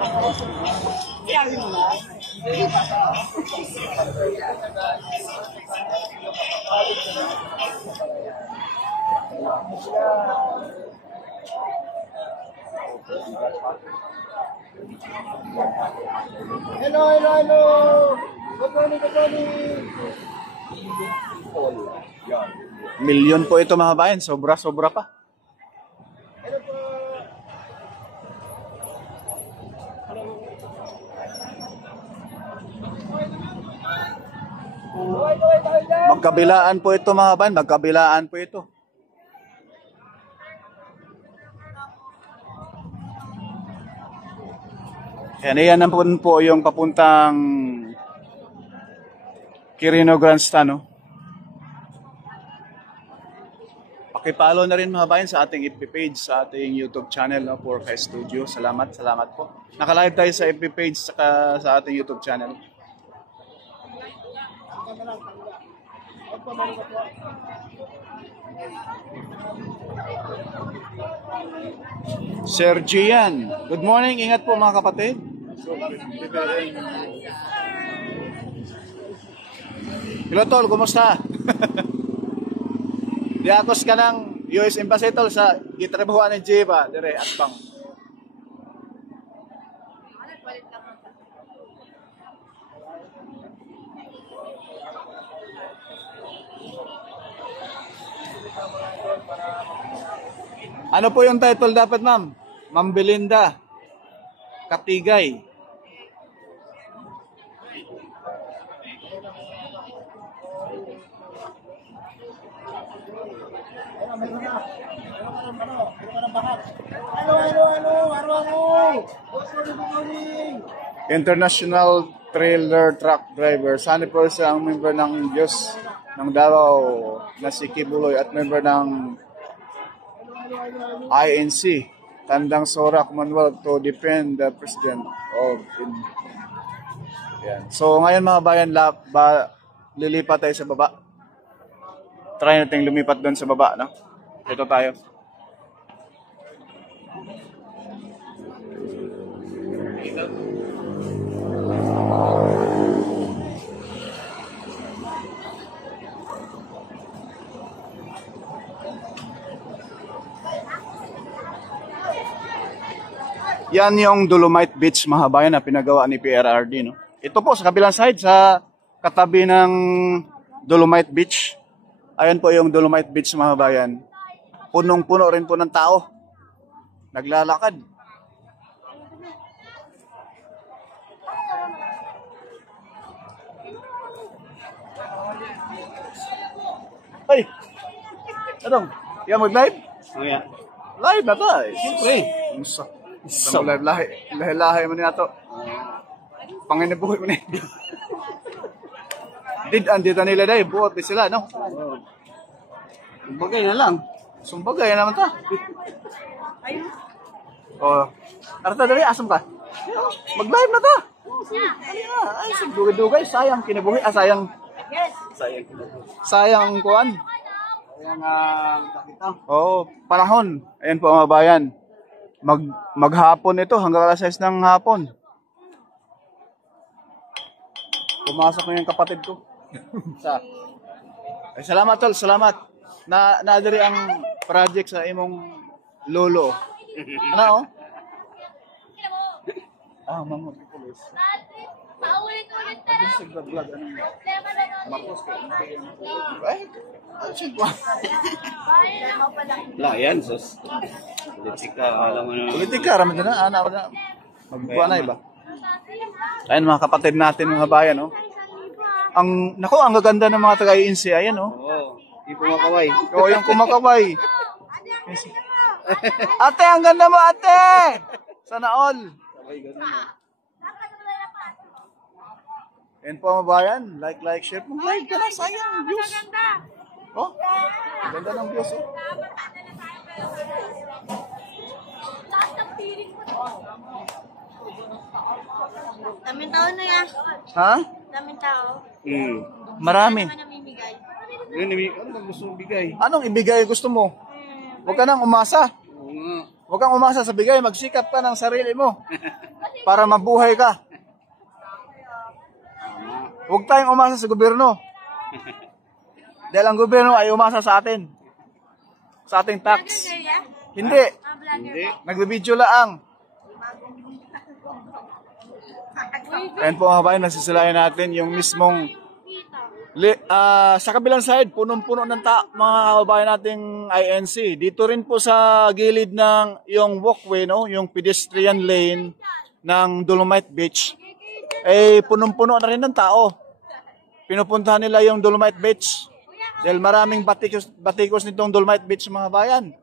Hello, hello, hello. Good morning, good morning. Milyon po ito mga bayan, sobra-sobra pa. Magkabilaan po ito mga bayan, magkabilaan po ito. Yan naman po yung papuntang Quirino Grandstand, no? Pakipollow na rin mga bayan sa ating FB page, sa ating YouTube channel, no, for Kai Studio. Salamat po. Naka-live tayo sa FB page saka sa ating YouTube channel. Sir Gian, good morning. Ingat po mga kapatid. Hello tol, kumusta? Diakos ka ng US Embassy tol sa gitrabahoan ni Jiba, dire at bang. Ano po yung title dapat, ma'am? Ma'am Belinda Katigay. International Trailer Truck Driver. Sana po siya ang member ng Diyos ng Davao na si Kibuloy at member ng INC, Tandang Sora Commonwealth to defend the President of India. Yan. So ngayon mga bayan, lilipat tayo sa baba. Try natin lumipat doon sa baba, no? Ito tayo. Yan yung Dolomite Beach mga bayan na pinagawa ni PRRD, no? Ito po sa kabilang side, sa katabi ng Dolomite Beach. Ayan po yung Dolomite Beach mga bayan. Punong-puno rin po ng tao. Naglalakad. Ay! Anong? Yan mag-live? Oh, yeah. Live na to eh. Siyempre. So, lahi mo niya to. Panginabuhay mo niya. Andito nila dahil, buot din sila, no? Sumbagay na lang. Sumbagay naman ta. Oh, arta dali, asam ka? Mag-live na ta. Ay, dugay-dugay, sayang kinabuhi. Sayang kinabuhi. Sayang kuan. Sayang kakita. Oh, panahon. Ayan po mga bayan. Maghapon ito, hanggang alas 6 ng hapon. Pumasok na yung kapatid ko. Ay, salamat tol, salamat. Naadiri ang project sa imong lolo. Ano oh? Mamot ni police. Paulit-ulit na lang. Vlog Marcos ka. Ay, Wala yan, sus. Politika, alam mo na. politika, ramad na, anak na. Magbuwa na iba. Ayan mga kapatid natin mga bayan, oh. Ang gaganda ng mga taga-INC, ayan, oh. Oo, yung kumakaway. Oo, yung kumakaway. Ate, ang ganda mo, ate! Sana all. Sabay ganun. Ayan po mga bayan, like, share. Mag-like ka na, sayang, views. Oh, ang ganda ng views, oh. Daming tao na yan. Ha? Daming tao. Marami. Ano namimigay? Ano gusto mong bigay? Anong ibigay gusto mo? Huwag ka nang umasa. Oo nga. Huwag kang umasa sa bigay, magsikap ka ng sarili mo para mabuhay ka. Huwag tayong umasa sa gobyerno. Dahil ang gobyerno ay umasa sa atin. Sa ating tax. Hindi. Hindi. Nagbibidyo laang. Ayan po mga kabayan, nasisilayan natin yung mismong sa kabilang side, punong-puno ng mga kabayan nating INC. Dito rin po sa gilid ng yung walkway, no? Yung pedestrian lane ng Dolomite Beach, eh punong-puno na rin ng tao. Pinupuntahan nila yung Dolomite Beach dahil maraming batikos nitong Dolomite Beach mga kabayan.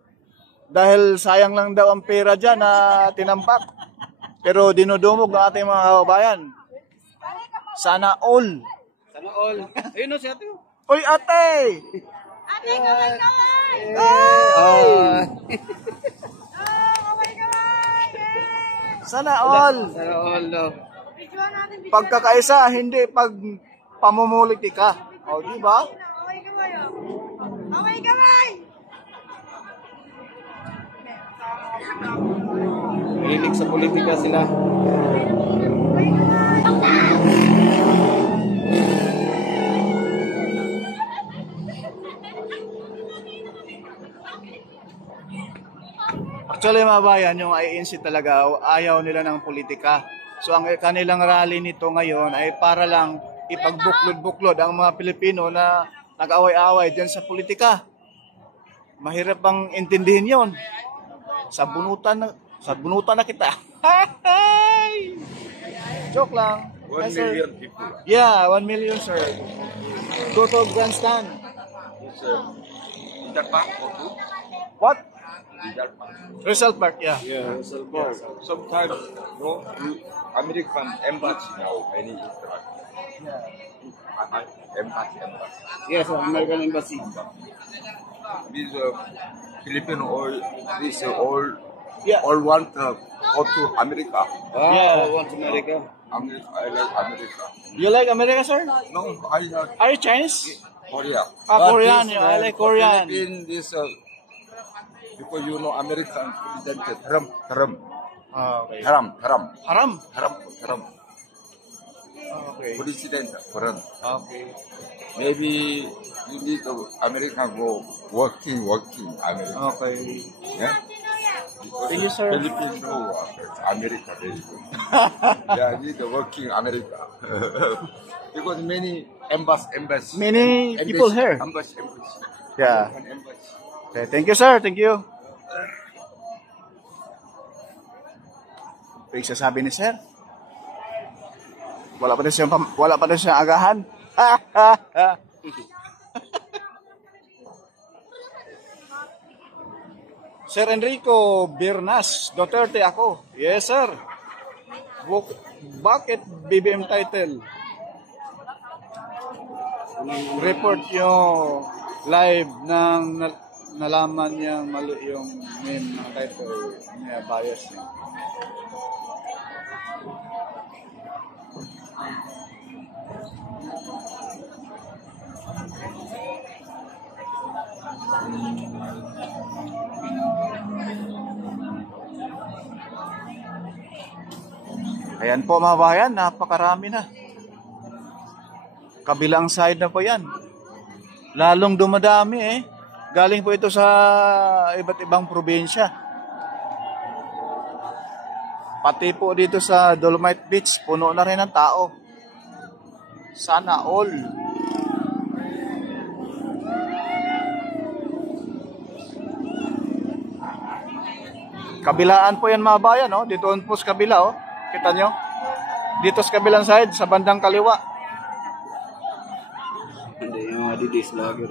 Dahil sayang lang daw ang pera dyan na tinampak. Pero dinudumog ng ating mga kabayan. Sana all. Sana all. Ayun o si ate. Uy ate! Ate, kaway-kaway! Sana all. Sana all daw. Videoan natin, Pagkakaisa, hindi pag pamumuliti ka. O, di ba? kaway-kaway, oh. Kaway-kaway! Mahilig sa politika sila. Actually, mga bayan, yung INC talaga, ayaw nila ng politika. So, ang kanilang rally nito ngayon ay para lang ipagbuklod-buklod ang mga Pilipino na nag-away-away dyan sa politika. Mahirap bang intindihin yon. Sabunutan na kita. Joke lang. 1 Yes, sir. million people. Yeah, 1 million, sir. Go to grandstand. It's Inter Park or two? What? Inter Park. Rizal Park, yeah. Yeah, so far. Sometimes, no, American embassy now, any interact. Embassy. Yes, American Embassy. These Filipino all, this all, Yeah. all want go to America. Wow, Yeah. want America. America, I like America. You like America, sir? No, I like Are you Chinese? Korea. Ah, But Korean, this, yeah, I like Korean. Philippine, this, because you know American president Trump. Okay. Haram. Haram. Okay. President Trump. Okay. Maybe you need to American go working America. Okay. Yeah? Thank you, sir. Filipino workers, America very good. Yeah, need to working America. Because many embassy. Many people here. Embassy. Yeah. American embassy. Okay, thank you, sir. Thank you. Ito yung sasabi ni sir. Wala pa na siyang agahan. Sir Enrico Bernas, Duterte ako. Yes, sir. Bakit BBM title? Report yung live ng nalaman niyang mali yung name ng title niya, bias niya. Ayan po mga bayan, napakarami na. Kabilang side na po yan. Lalong dumadami eh. Galing po ito sa iba't ibang probinsya. Pati po dito sa Dolomite Beach, puno na rin ng tao. Sana all. Kabilaan po yan mga bayan, oh. Dito po sa kabila, oh. Kita nyo? Dito sa kabilang side, sa bandang kaliwa. Hindi, yung mga didis vlogger.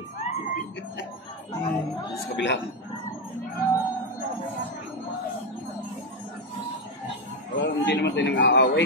Sa kabila. Well, hindi naman tayo nang-aaway.